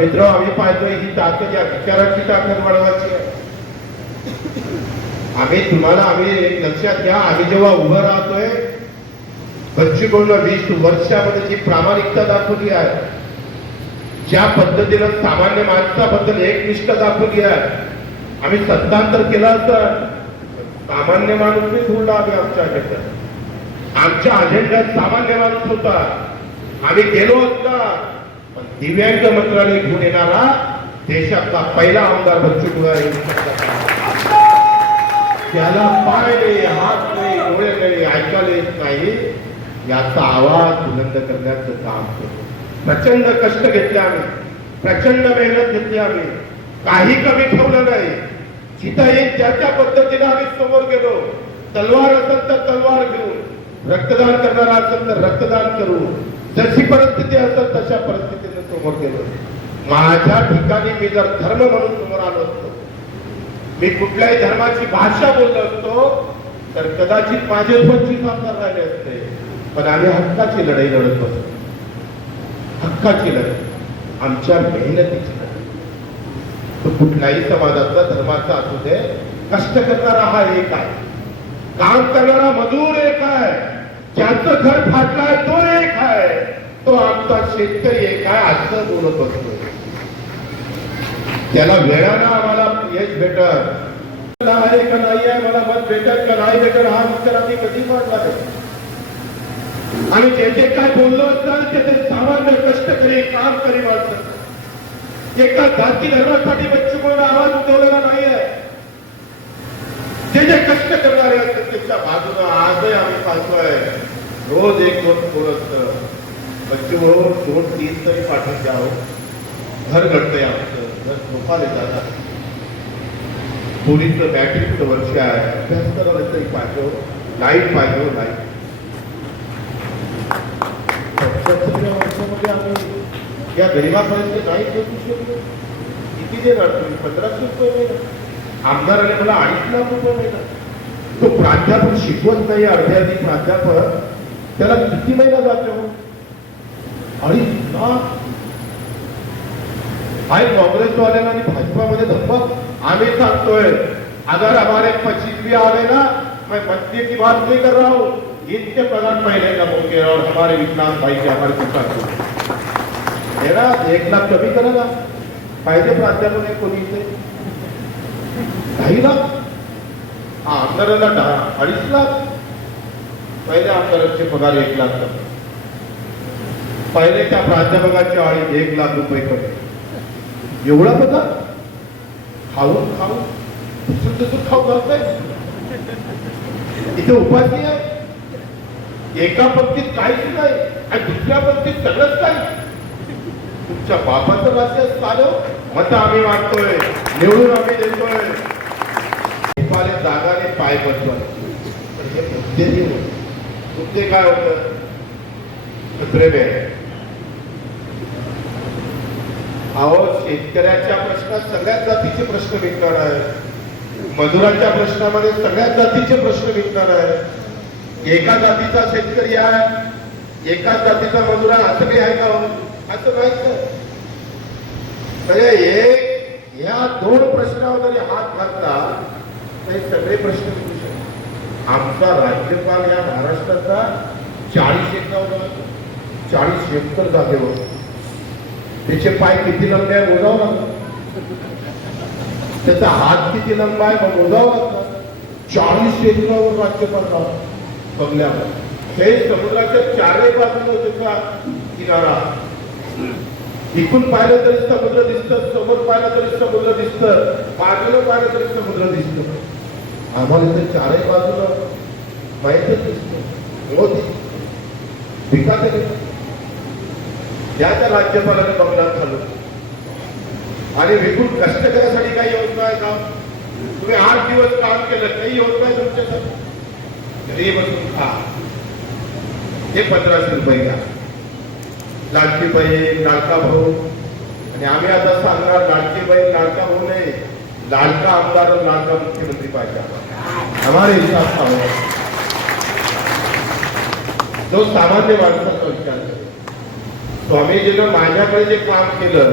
मित्र आम्ही पाहतोय ही ताकद या विचाराची ताकद वाढवायची आहे आम्ही तुम्हाला आम्ही एक लक्षात घ्या आम्ही जेव्हा उभं राहतोय बच्चूकडून वीस वर्षामध्ये जी प्रामाणिकता दाखवली आहे ज्या पद्धतीनं सामान्य माणसाबद्दल एकनिष्ठ दाखवली आहे आम्ही सत्तांतर केलं असतं सामान्य माणूस मी सोडला आम्ही आमच्या अजेंड्यात आमच्या अजेंड्यात सामान्य माणूस होता आम्ही गेलो असता दिव्यांग मंत्रालय घेऊन येणारा देशातला पहिला आमदार बच्चू त्याला पाय नाही हात नाही डोळे नाही ऐकायला येत नाही. याचा आवाज बुलंद करण्याचं काम करतो. प्रचंड कष्ट घेतले आम्ही. प्रचंड मेहनत घेतली आम्ही. काही कमी ठेवलं नाही. जिथं येईल त्या त्या पद्धतीने आम्ही समोर गेलो तलवार असेल तर तलवार घेऊन रक्तदान करणारा असेल तर रक्तदान करू. जशी परिस्थिती असेल तशा परिस्थितीने समोर गेलो. माझ्या ठिकाणी मी जर धर्म म्हणून समोर आलो असतो मी कुठल्याही धर्माची भाषा बोललो असतो तर कदाचित माझे पंचवीस आमदार राहिले असते. पण आम्ही हक्काची लढाई लढत बसतो हक्काची लढाई. आमच्या मेहनतीची लढाई. तो कुठल्याही समाजाचा धर्माचा असू दे कष्ट करणारा हा एक आहे. काम करणारा मजूर एक आहे. ज्याचं घर फाटलाय तो एक आहे. तो आमचा शेतकरी एक आहे असं बोलत असतो त्याला वेळानं आम्हाला यश भेटत आहे का नाही आहे मला मत भेटत का नाही भेटत हा विचार आम्ही कधी मांडला आणि जे काय बोललो असताना त्याचे ते सामान्य कष्टकरी काम करी माणसं. एका जाती धर्मासाठी बच्चू कडून आवाज उठवलेला नाही आहे जे जे कष्ट करणारे असतात त्याच्या बाजूला आजही आम्ही पाहतोय. रोज एक दोन थोडस बच्चू दोन तीन तरी पाठवत द्यावं हो. घर घडतंय आमचं. घर झोपाले जातात. पोलीसचं बॅटरी वर्ष आहे? अभ्यास करायला तरी पाहिजे हो. लाइट पाहिजे हो, लाइट वर्षामध्ये आम्ही या गरिबापर्यंत नाही पोहोचू शकलो किती देणार तुम्ही? पंधराशे रुपये मिळणार आमदाराने मला अडीच लाख रुपये मिळणार तो प्राध्यापक शिकवत नाही अर्ध्याधी प्राध्यापक. त्याला किती महिना जातो हो? अडीच लाख. आहे काँग्रेसवाल्याला आणि भाजपामध्ये धप्पक आम्ही सांगतोय अगर हमारे पच्चीस भी आ गए ना मैं बच्चे की बात नहीं कर रहा हूं। इनके प्रधान पहले कम होंगे और हमारे विकलांग भाई के हमारे सरकार को है एक लाख कमी करा ना. पाहिजे प्राध्यापक आहे कोणी इथे लाख. हा आमदाराला दहा अडीच लाख? पहिले आमदारांचे पगार एक लाख कमी पहिले त्या प्राध्यापकाचे अडीच एक लाख रुपये कमी एवढा पगार? खाऊन खाऊन दुसरं दुसरं खाऊ घालताय. इथे उपाधी आहे. एका पंक्तीत काहीच नाही आणि दुसऱ्या पंक्तीत सगळंच काही तुमच्या बापाचं राज्य चालव मत आम्ही मागतोय निवडून आम्ही देतोय. पण मुद्दे होत काय होत? प्रेम आहे अहो शेतकऱ्याच्या प्रश्नात सगळ्याच जातीचे प्रश्न विकणार आहे मजुरांच्या प्रश्नामध्ये सगळ्याच जातीचे प्रश्न विकणार आहे एका जातीचा शेतकरी आहे एकाच जातीचा मजूर आहे असं काही आहे का हो? असं नाही तर. म्हणजे एक या दोन प्रश्नावर जरी हात घातला तरी सगळे प्रश्न आमचा राज्यपाल या महाराष्ट्राचा चाळीस एकावर चाळीस एकर जागेवर. त्याचे पाय किती लंबे आहे मोजावं लागतं? त्याचा हात किती लंबा आहे मग मोजावं लागतं? चाळीस एकरावर राज्यपाल राहतो बंगल्यावर. हे समुद्राच्या चारही बाजूला त्याचा किनारा. इकून पाहिलं तरी समुद्र दिसतं समोर पाहिलं तरी समुद्र दिसतं बाजूला पाहिलं तरी समुद्र दिसतं. आम्हाला तर चारही बाजूला माहीतच दिसतो. मोदी. त्या त्या राज्यपालाने बंगला चालू आणि विकून कष्ट करण्यासाठी काही योजना आहे का तुम्ही आठ दिवस काम केलं काही योजना आहे तुमच्यासाठी? घरी बसून खा. हे पंधराशे रुपये घ्या. लाडकी बहीण लाडका भाऊ. आणि आम्ही आता सांगणार लाडकी बहीण लाडका भाऊ नाही. लाडका आमदार और लाडका मुख्यमंत्री पाहिजे हमारे हिसाब से हवा. जो सामान्य माणसाचा विचार करेल स्वामीजीनं माझ्याकडे जे काम केलं